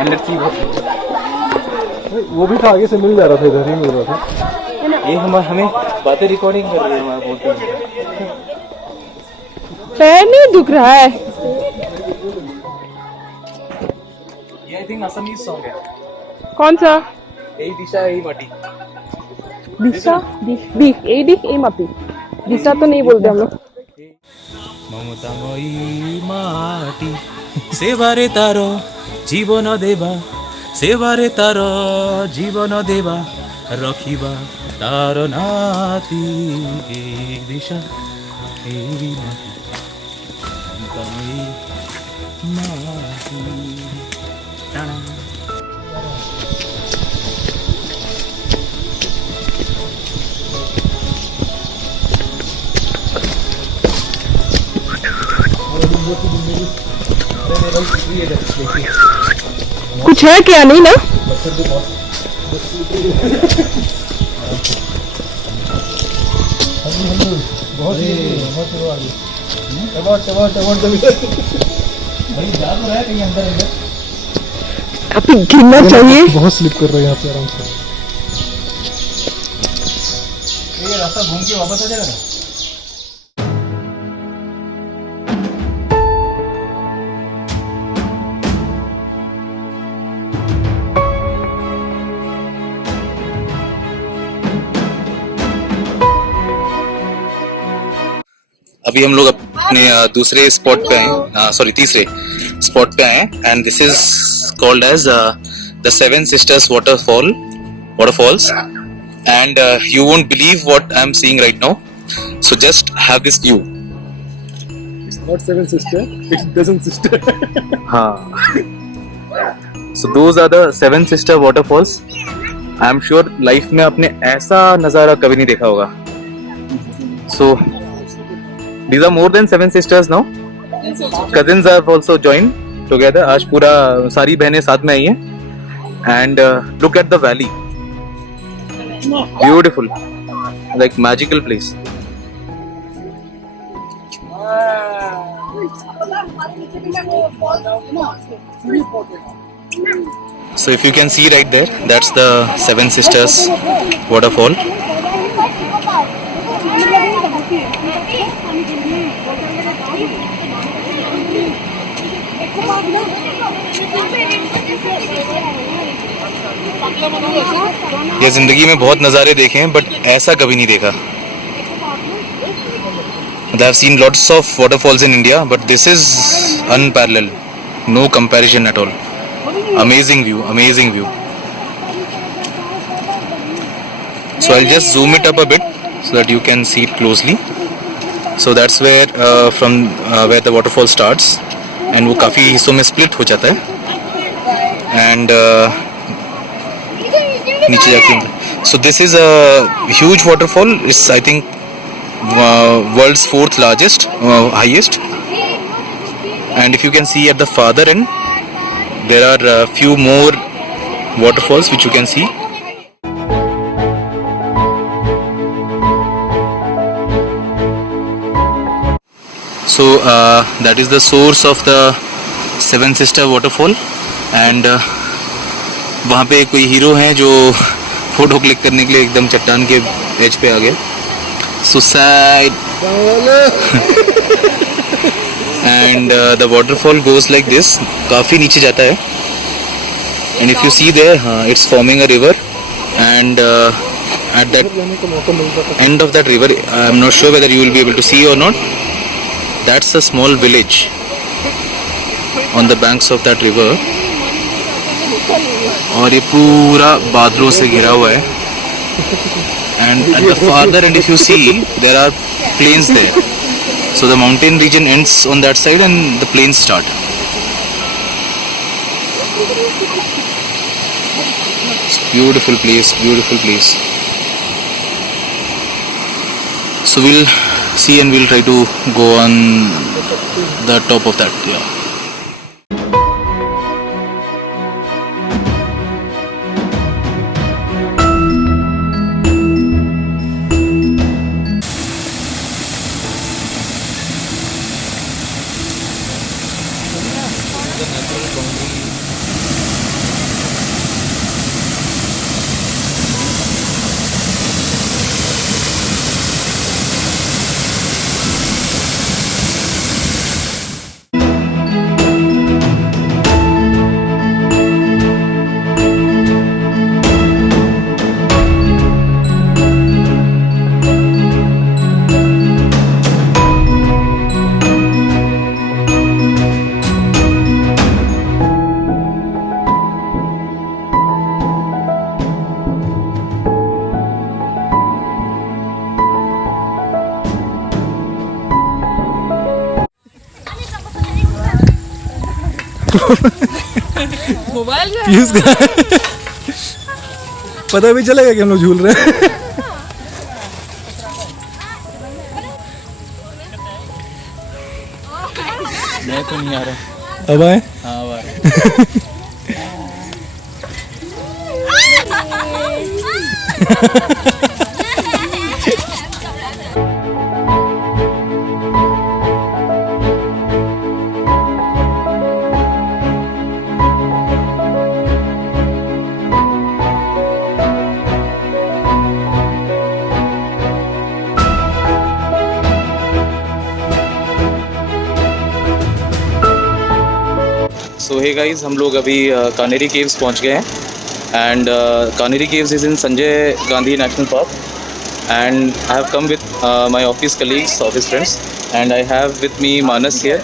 And let's see वो भी था, आगे से मिल जा रहा था, इधर ही मिल रहा था। ये हमें बातें रिकॉर्डिंग कर रही है हमारा बोलते हैं। पैर नहीं दुख रहा है। ये आई थिंक असमीज सॉन्ग है। कौन सा? यही दिशा यही माटी। दिशा दिख ए दिख ए मापी। दिशा तो नहीं बोलते हम लोग। মমতাময়ী মাটি সেবারে তার জীবন দেবা, সেবারে তার জীবন দেবা, রখিবা তার নাতি। এই দিশা এই মাটি, মমতাময়ী মাটি। টানা। कुछ है क्या? नहीं ना। अभी गिरना चाहिए। बहुत स्लिप कर रहे हैं यहाँ पे आराम से। ये रास्ता घूम के वापस आ जाएगा ना। अभी हम लोग अपने दूसरे स्पॉट पे आए, सॉरी तीसरे स्पॉट पे आए हैं and this is called as the seven sisters waterfalls and you won't believe what I am seeing right now, so just have this view. It's not seven sister, it's dozen sister. हाँ, so those are the seven sister waterfalls. I am sure life में आपने ऐसा नज़ारा कभी नहीं देखा होगा। So these are more than seven sisters now. Cousins have also joined together. आज पूरा सारी बहनें साथ में आई हैं and look at the valley. Beautiful, like magical place. So if you can see right there, that's the Seven Sisters waterfall. ये जिंदगी में बहुत नज़ारे देखे हैं बट ऐसा कभी नहीं देखा। I have seen lots of waterfalls in India, but this is unparalleled. No comparison at all. Amazing view, amazing view. So I'll just zoom it up a bit so that you can see it closely. So that's where where the waterfall starts, and वो काफ़ी हिस्सों में split हो जाता है, and नीचे जाके so this is a huge waterfall. It's I think world's fourth largest, highest, and if you can see at the farther end there are a few more waterfalls which you can see. So that is the source of the Seven Sister waterfall, and वहाँ पे कोई hero हैं जो photo click करने के लिए एकदम चट्टान के एज पे आ गए। Suicide. And the waterfall goes like this, काफ़ी नीचे जाता है, and if you see there, it's forming a river, and at that end of that river, I'm not sure whether you will be able to see or not, that's a small village on the banks of that river, और ये पूरा बादलों से घिरा हुआ है, and at the farther end if you see there are plains there, so the mountain region ends on that side and the plains start. Beautiful place, beautiful place. So we'll see and we'll try to go on the top of that. Yeah. Mobile Piyush का पता भी चलेगा कि हम लोग झूल रहे हैं। मैं तो नहीं आ रहा। अब आए हाँ अब आ रहा। सो हे गाइस, हम लोग अभी कानेरी केव्स पहुंच गए हैं and Kanheri caves is in Sanjay Gandhi national park and I have come with my office colleagues, office friends, and I have with me Manas here